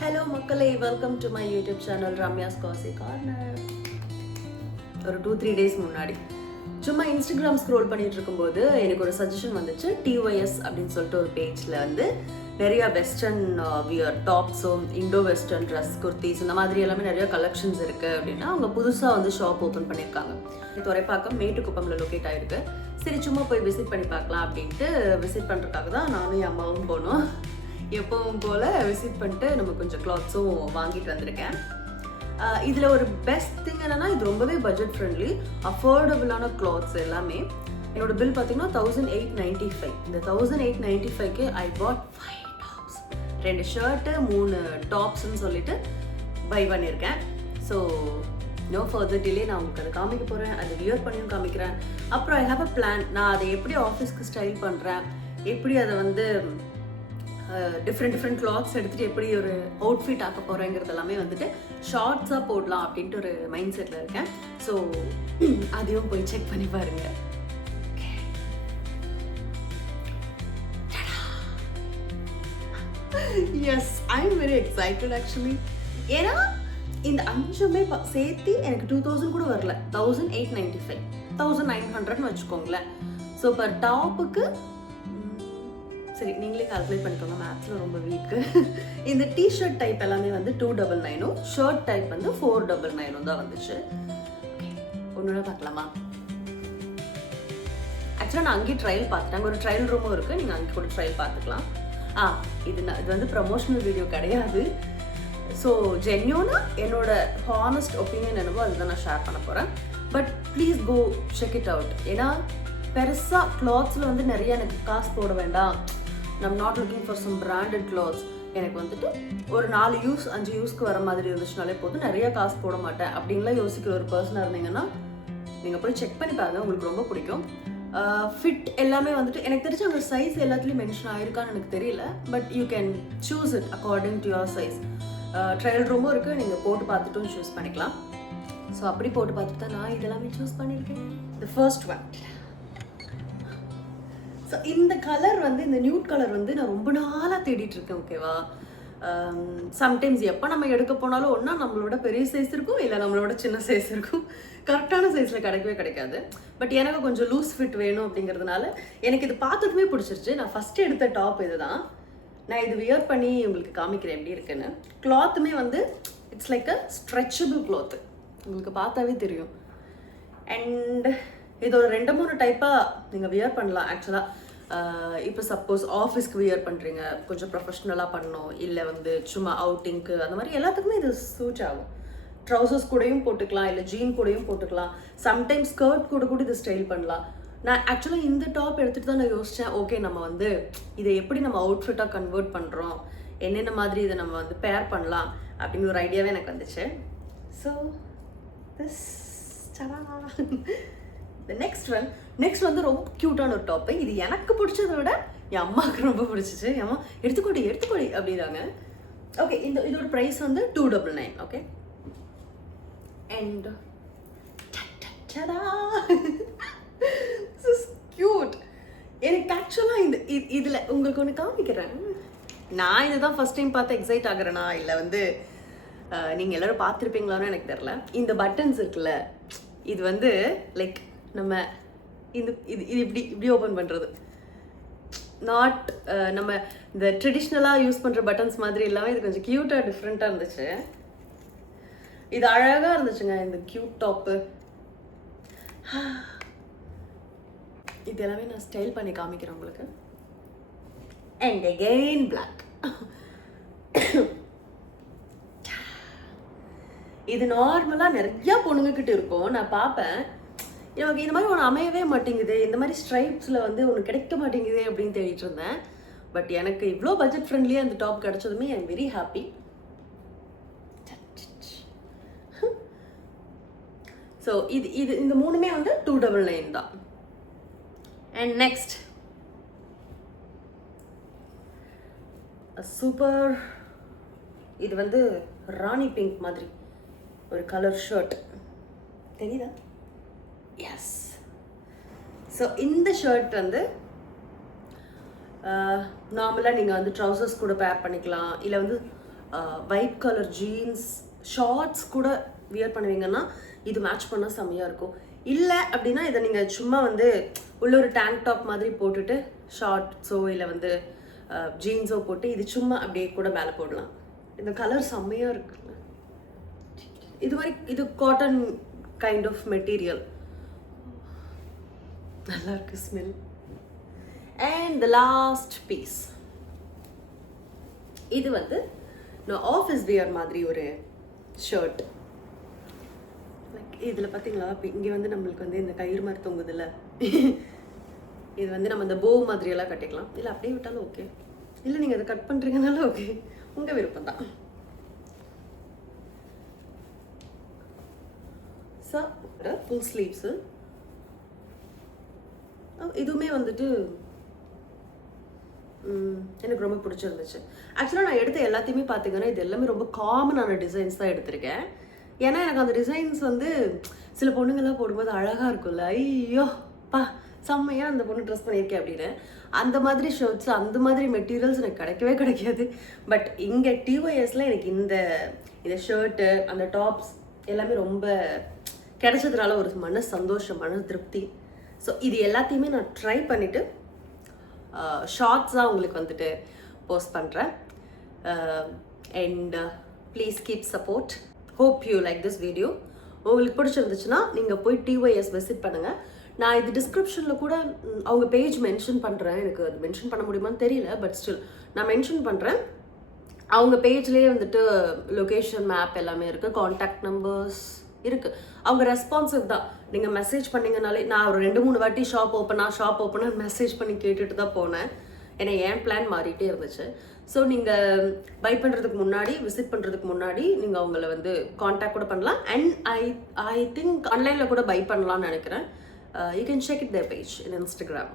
Hello மக்களே, welcome to my YouTube channel Ramya's Kasi corner. ஒரு 2-3 days முன்னாடி சும்மா இன்ஸ்டாகிராம் ஸ்க்ரோல் பண்ணிட்டு இருக்கும்போது எனக்கு ஒரு சஜஷன் வந்துச்சு. டிஒய்எஸ் அப்படின்னு சொல்லிட்டு ஒரு பேஜில் வந்து நிறைய வெஸ்டர்ன் வியர் டாப்ஸும் இண்டோ வெஸ்டர்ன் ட்ரெஸ் குர்த்திஸ் இந்த மாதிரி எல்லாமே நிறைய கலெக்ஷன்ஸ் இருக்குது அப்படின்னா அவங்க புதுசாக வந்து ஷாப் ஓப்பன் பண்ணியிருக்காங்க. துறைப்பாக்கம் மேட்டுக்குப்பமில் லொக்கேட் ஆகிருக்கு. சரி சும்மா போய் விசிட் பண்ணி பார்க்கலாம் அப்படின்ட்டு விசிட் பண்ணுறதுக்காக தான் நானும் என் அம்மாவும் போனோம். எப்பவும் போல் விசிட் பண்ணிட்டு நம்ம கொஞ்சம் கிளாத்ஸும் வாங்கிட்டு வந்திருக்கேன். இதில் ஒரு பெஸ்ட் திங் என்னென்னா இது ரொம்பவே பட்ஜெட் ஃப்ரெண்ட்லி, அஃபோர்டபுளான கிளாத்ஸ் எல்லாமே. என்னோட பில் பார்த்தீங்கன்னா 1895. இந்த 1895க்கு ஐ பாட் 5 டாப்ஸ், 2 ஷர்ட்டு 3 டாப்ஸ்ன்னு சொல்லிட்டு பை பண்ணியிருக்கேன். ஸோ நோ ஃபர்தர் டிலே, நான் உங்களுக்கு அதை காமிக்க போகிறேன், அதை வியர் பண்ணியும் காமிக்கிறேன். அப்புறம் ஐ ஹாவ் அ பிளான், நான் அதை எப்படி ஆஃபீஸ்க்கு ஸ்டைல் பண்ணுறேன், எப்படி அதை வந்து டிஃப்ரெண்ட் கிளாத்ஸ் எடுத்துகிட்டு எப்படி ஒரு அவுட்ஃபிட் ஆக்க போகிறேங்கிறது எல்லாமே வந்துட்டு ஷார்ட்ஸாக போடலாம் அப்படின்ட்டு ஒரு மைண்ட் செட்டில் இருக்கேன். ஸோ அதையும் போய் செக் பண்ணி பாருங்க. Yes, I am very excited actually. ஏன்னா இந்த 5மே சேர்த்து எனக்கு 2000 கூட வரல, 1895, 1900ன்னு வச்சுக்கோங்களேன். ஸோ பர் டாப்புக்கு சரி நீங்களே கால்குலேட் பண்ணிக்கோங்க, மேத்ஸில் ரொம்ப வீக்கு. இந்த டிஷர்ட் டைப் எல்லாமே வந்து 299, ஷர்ட் டைப் வந்து 499 தான் வந்துச்சு. ஒன்று பார்க்கலாமா? ஆக்சுவலாக நான் அங்கேயே ட்ரையல் பார்த்துட்டேன், அங்கே ஒரு ட்ரையல் ரூமும் இருக்குது, நீங்கள் அங்கே கூட ட்ரையல் பார்த்துக்கலாம். இது வந்து ப்ரமோஷனல் வீடியோ கிடையாது. ஸோ ஜென்யூனாக என்னோட ஹானஸ்ட் ஒப்பீனியன் என்னவோ அதுதான் நான் ஷேர் பண்ண போகிறேன். But please go check it out. ஏன்னா பெருசாக கிளாத்ஸில் வந்து நிறைய எனக்கு காசு போட வேண்டாம், நம்ம not looking for some branded clothes, எனக்கு வந்துட்டு ஒரு 4 யூஸ் 5 யூஸ்க்கு வர மாதிரி இருந்துச்சுனாலே போதும், நிறைய காசு போட மாட்டேன் அப்படின்லாம் யோசிக்கிற ஒரு பர்சனாக இருந்தீங்கன்னா நீங்கள் போய் செக் பண்ணி பாருங்கள், உங்களுக்கு ரொம்ப பிடிக்கும். ஃபிட் எல்லாமே வந்துட்டு எனக்கு தெரிஞ்ச அங்கே சைஸ் எல்லாத்துலேயும் மென்ஷன் ஆகிருக்கான்னு எனக்கு தெரியல. But you can choose it according to your size. Trial ரூமும் இருக்குது, நீங்கள் போட்டு பார்த்துட்டும் சூஸ் பண்ணிக்கலாம். ஸோ அப்படி போட்டு பார்த்துட்டு தான் நான் இதெல்லாமே சூஸ் பண்ணியிருக்கேன். The first one. ஸோ இந்த கலர் வந்து இந்த நியூட் கலர் வந்து நான் ரொம்ப நாளாக தேடிட்டு இருக்கேன். ஓகேவா, சம்டைம்ஸ் எப்போ நம்ம எடுக்க போனாலும் ஒன்றா நம்மளோட பெரிய சைஸ் இருக்கும், இல்லை நம்மளோட சின்ன சைஸ் இருக்கும். கரெக்டான சைஸில் கிடைக்கவே கிடைக்காது. பட் எனக்கு கொஞ்சம் லூஸ் ஃபிட் வேணும் அப்படிங்கிறதுனால எனக்கு இது பார்த்ததுமே பிடிச்சிருச்சு. நான் ஃபஸ்ட்டு எடுத்த டாப் இது தான். நான் இது வியர் பண்ணி உங்களுக்கு காமிக்கிறேன் எப்படி இருக்குன்னு. கிளாத்துமே வந்து it's like a stretchable cloth, உங்களுக்கு பார்த்தாவே தெரியும். அண்ட் இது ஒரு 2-3 டைப்பாக நீங்கள் வியர் பண்ணலாம். ஆக்சுவலாக இப்போ சப்போஸ் ஆஃபீஸ்க்கு வியர் பண்ணுறீங்க, கொஞ்சம் ப்ரொஃபஷ்னலாக பண்ணணும், இல்லை வந்து சும்மா அவுட்டிங்க்கு, அந்த மாதிரி எல்லாத்துக்குமே இது சூட் ஆகும். ட்ரௌசர்ஸ் கூடயும் போட்டுக்கலாம், இல்லை ஜீன் கூடயும் போட்டுக்கலாம், சம்டைம்ஸ் ஸ்கர்ட் கூட இது ஸ்டைல் பண்ணலாம். நான் ஆக்சுவலாக இந்த டாப் எடுத்துகிட்டு தான் நான் யோசித்தேன், ஓகே நம்ம வந்து இதை எப்படி நம்ம அவுட்ஃபிட்டாக கன்வெர்ட் பண்ணுறோம், என்னென்ன மாதிரி இதை நம்ம வந்து பேர் பண்ணலாம் அப்படின்னு ஒரு ஐடியாவே எனக்கு வந்துச்சு. ஸோ திஸ் த நெக்ஸ்ட் வந்து ரொம்ப க்யூட்டான ஒரு டாப்பு. இது எனக்கு பிடிச்சதை விட என் அம்மாவுக்கு ரொம்ப பிடிச்சிச்சு. என் அம்மா எடுத்துக்கொடி அப்படிங்கிறாங்க. ஓகே, இதோட ப்ரைஸ் வந்து 299. Okay, and cute. எனக்கு ஆக்சுவலாக இதில் உங்களுக்கு ஒன்று காமிக்கிறேன். நான் இதை தான் ஃபஸ்ட் டைம் பார்த்து எக்ஸைட் ஆகுறேனா இல்லை வந்து நீங்கள் எல்லோரும் பார்த்துருப்பீங்களான்னு எனக்கு தெரில. இந்த பட்டன்ஸ் இருக்குல்ல, இது வந்து லைக் நம்ம இது இப்படி ஓப்பன் பண்ணுறது, நாட் நம்ம இந்த ட்ரெடிஷ்னலாக யூஸ் பண்ணுற பட்டன்ஸ் மாதிரி இல்லாமல் இது கொஞ்சம் க்யூட்டாக டிஃப்ரெண்ட்டாக இருந்துச்சு. இது அழகாக இருந்துச்சுங்க இந்த க்யூட் டாப்பு. இது எல்லாமே நான் ஸ்டைல் பண்ணி காமிக்கிறேன் உங்களுக்கு. And again black. இது நார்மலாக நிறையா பொண்ணுங்கக்கிட்ட இருக்கும், நான் பார்ப்பேன். எனக்கு இந்த மாதிரி ஒன்று அமையவே மாட்டேங்குது, இந்த மாதிரி ஸ்ட்ரைப்ஸில் வந்து ஒன்று கிடைக்க மாட்டேங்குது அப்படின்னு தேடிட்டு இருந்தேன். பட் எனக்கு இவ்வளோ பட்ஜெட் ஃப்ரெண்ட்லியாக இந்த டாப் கிடச்சதுமே I am very happy. So இந்த 3மே வந்து 299 தான். அண்ட் நெக்ஸ்ட் சூப்பர், இது வந்து ராணி பிங்க் மாதிரி ஒரு கலர் ஷர்ட் தெரியுதா? எஸ். ஸோ இந்த ஷர்ட் வந்து நார்மலாக நீங்கள் வந்து ட்ரௌசர்ஸ் கூட பேர் பண்ணிக்கலாம், இல்லை வந்து ஒயிட் கலர் ஜீன்ஸ் ஷார்ட்ஸ் கூட வியர் பண்ணுவீங்கன்னா இது மேட்ச் பண்ணால் செம்மையாக இருக்கும். இல்லை அப்படின்னா இதை நீங்கள் சும்மா வந்து உள்ள ஒரு டேங்க் டாப் மாதிரி போட்டுட்டு ஷார்ட்ஸோ இல்லை வந்து ஜீன்ஸோ போட்டு இது சும்மா அப்படியே கூட மேலே போடலாம். இந்த கலர் செம்மையாக இருக்குல்ல. இது மாதிரி இது காட்டன் கைண்ட் ஆஃப் மெட்டீரியல், நல்லா இருக்கு smell. And the last piece, இது வந்து நான் ஆஃபீஸ் வியர் மாதிரி ஒரு ஷர்ட். லைக் இதில் பார்த்தீங்களா இங்கே வந்து நம்மளுக்கு வந்து இந்த கயிறு மாதிரி தொங்குதில்ல, இது வந்து நம்ம இந்த போ மாதிரியெல்லாம் கட்டிக்கலாம். இல்லை அப்படியே விட்டாலும் ஓகே, இல்லை நீங்கள் அதை கட் பண்ணுறீங்கனாலும் ஓகே, உங்கள் விருப்பம் தான். ஸோ ஃபுல் ஸ்லீவ்ஸு இதுவுமே வந்துட்டு எனக்கு ரொம்ப பிடிச்சிருந்துச்சு. ஆக்சுவலாக நான் எடுத்த எல்லாத்தையுமே பார்த்தீங்கன்னா இது எல்லாமே ரொம்ப காமனான டிசைன்ஸ் தான் எடுத்திருக்கேன். ஏன்னா எனக்கு அந்த டிசைன்ஸ் வந்து சில பொண்ணுங்கள்லாம் போடும்போது அழகாக இருக்கும்ல, ஐயோ பா செம்மையாக அந்த பொண்ணு ட்ரெஸ் பண்ணியிருக்கேன் அப்படின்னு. அந்த மாதிரி ஷர்ட்ஸ் அந்த மாதிரி மெட்டீரியல்ஸ் எனக்கு கிடைக்கவே கிடைக்காது. பட் இங்கே டிஒஎஸில் எனக்கு இந்த ஷர்ட்டு அந்த டாப்ஸ் எல்லாமே ரொம்ப கிடைச்சதுனால ஒரு மன சந்தோஷம், மன திருப்தி. ஸோ இது எல்லாத்தையுமே நான் ட்ரை பண்ணிவிட்டு ஷார்ட்ஸாக உங்களுக்கு வந்துட்டு போஸ்ட் பண்ணுறேன். And please keep support. Hope you like this video. உங்களுக்கு பிடிச்சிருந்துச்சுன்னா நீங்கள் போய் டிஒஎஸ் விசிட் பண்ணுங்கள். நான் இது டிஸ்கிரிப்ஷனில் கூட அவங்க பேஜ் மென்ஷன் பண்ணுறேன். எனக்கு அது மென்ஷன் பண்ண முடியுமான்னு தெரியல, பட் ஸ்டில் நான் மென்ஷன் பண்ணுறேன். அவங்க பேஜ்லேயே வந்துட்டு லொக்கேஷன் மேப் எல்லாமே இருக்குது, காண்டாக்ட் நம்பர்ஸ் இருக்குது. அவங்க ரெஸ்பான்சிவ் தான். நீங்கள் மெசேஜ் பண்ணிங்கனாலே, நான் ஒரு 2-3 வாட்டி ஷாப் ஓப்பனாக மெசேஜ் பண்ணி கேட்டுட்டு தான் போனேன். ஏன்னா என் பிளான் மாறிட்டே இருந்துச்சு. ஸோ நீங்கள் பை பண்ணுறதுக்கு முன்னாடி, விசிட் பண்ணுறதுக்கு முன்னாடி நீங்கள் அவங்கள வந்து காண்டாக்ட் கூட பண்ணலாம். அண்ட் ஐ திங்க் ஆன்லைனில் கூட பை பண்ணலாம்னு நினைக்கிறேன். You can check it their page in Instagram.